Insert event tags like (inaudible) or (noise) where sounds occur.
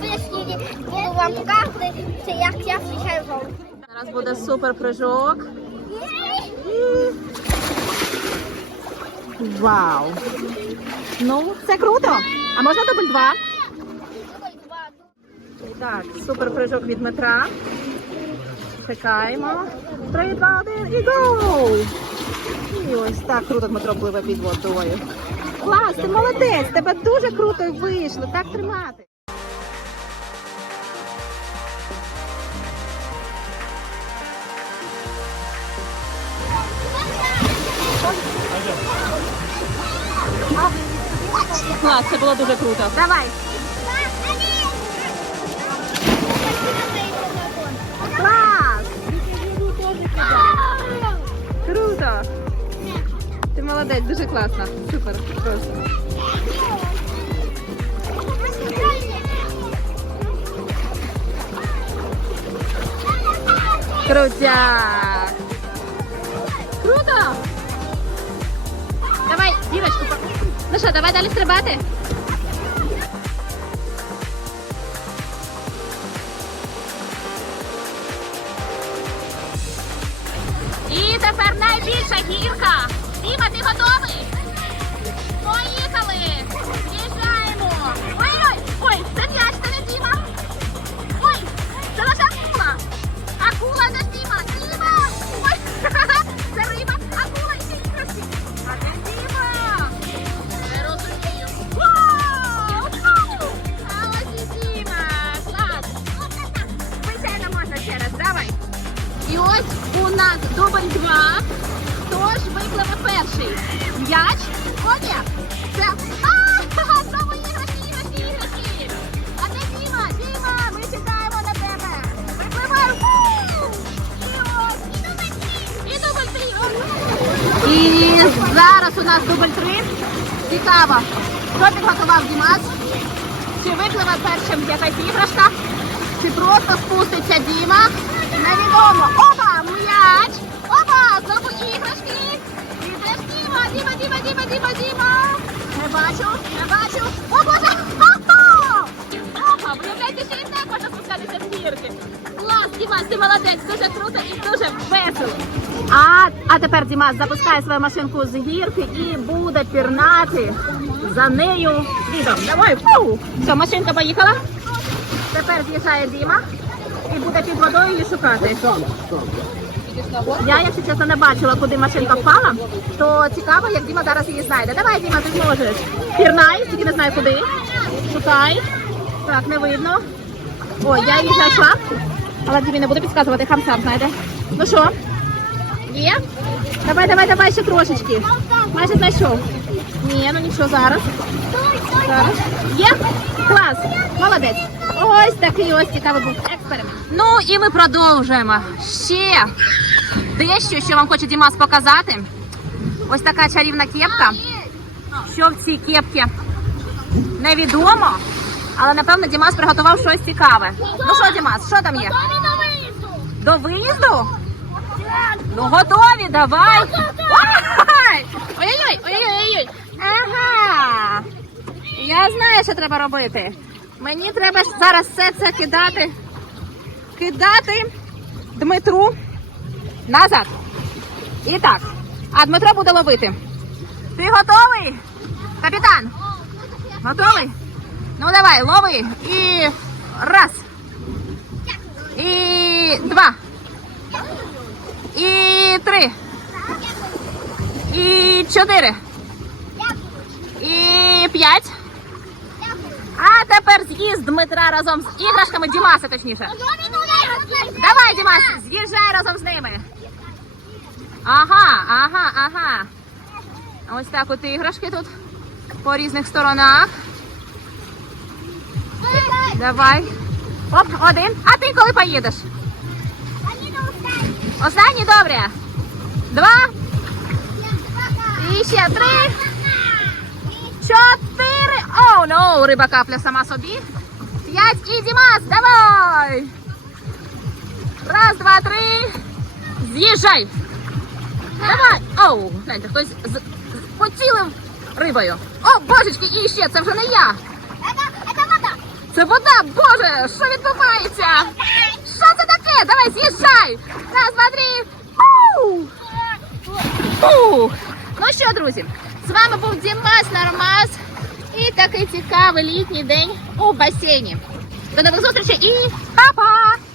вияснили, буду вам показувати, як я зустрічаю золото. Зараз буде супер прыжок. Вау! Ну, це круто! А можна дубль два? Так, супер прыжок від Дмитра. Чекаємо. Три, два, один і гоу! І ось так круто Дмитро пливе під водою. Клас, ти молодець! Тебе дуже круто вийшло. Так тримати. Клас, це було дуже круто. Давай. Клас! Круто! Ти молодець, дуже класно. Супер. Просто. Крутяк! Що, давай далі стрибати? І тепер найбільша гірка. Діма, ти готовий? І ось у нас дубль два. Хто ж виклаве перший? М'яч? Коня? Це. (laughs) Іграшки, іграшки. А де Діма? Діма, ми чекаємо на тебе. Випливай. І ось. І дубль три. І зараз у нас дубль три. Цікаво. Хто підготував Дімас? Чи випливе першим якась іграшка? Чи просто спуститься Діма? Діма, Діма! Не бачу, не бачу. О, Боже! Опа, виявляється, що і так можна спускатися в гірки. Клас, Дімас, ти молодець, дуже круто і дуже весело. А, а тепер Дімас запускає свою машинку з гірки і буде пірнати за нею слідом. Давай, фу! Все, машинка поїхала. Тепер з'їжджає Діма і буде під водою її шукати. Я, якщо чесно, не бачила, куди машинка впала, то цікаво, як Діма зараз її знайде. Давай, Діма, ти зможеш. Пірнай, тільки не знаю куди. Шукай. Так, не видно. Ой, я її знайшла. Але Дімі не буду підказувати, хам сам знайде. Ну що? Є? Давай, давай, давай ще трошечки. Майже знайшов. Ні, ну нічого зараз. Зараз. Є? Клас! Молодець! Ось такий ось цікавий був експеримент. Ну і ми продовжуємо. Ще дещо, що вам хоче Дімас показати. Ось така чарівна кепка. Що в цій кепці невідомо. Але напевно Дімас приготував щось цікаве. Ну що, Дімас, що там є? До виїзду? Ну готові, давай. Я що треба робити. Мені треба зараз все це кидати. Кидати Дмитру назад. І так. А Дмитро буде ловити. Ти готовий? Капітан? Готовий? Ну давай, лови. І раз. І два. І три. І чотири. І п'ять. А тепер з'їзд Дмитра разом з іграшками Дімаса, точніше. Давай, Дімас, з'їжджай разом з ними. Ага, ага, ага. Ось так от іграшки тут по різних сторонах. Давай. Оп, один. А ти коли поїдеш? Останній добре. Два. І ще три. Оу, ну, риба капля сама собі. П'ять і Дімас, давай. Раз, два, три. З'їжджай. Давай. Оу, гляньте, хтось з, з, поцілив рибою. О, божечки, і ще, це вже не я. Це вода, боже, що відбувається? Що це таке? Давай, з'їжджай! Раз, два, три. Фу! Фу! Ну що, друзі, з вами був Дімас Нормас і такий цікавий літній день у басейні. До нових зустрічей і па-па!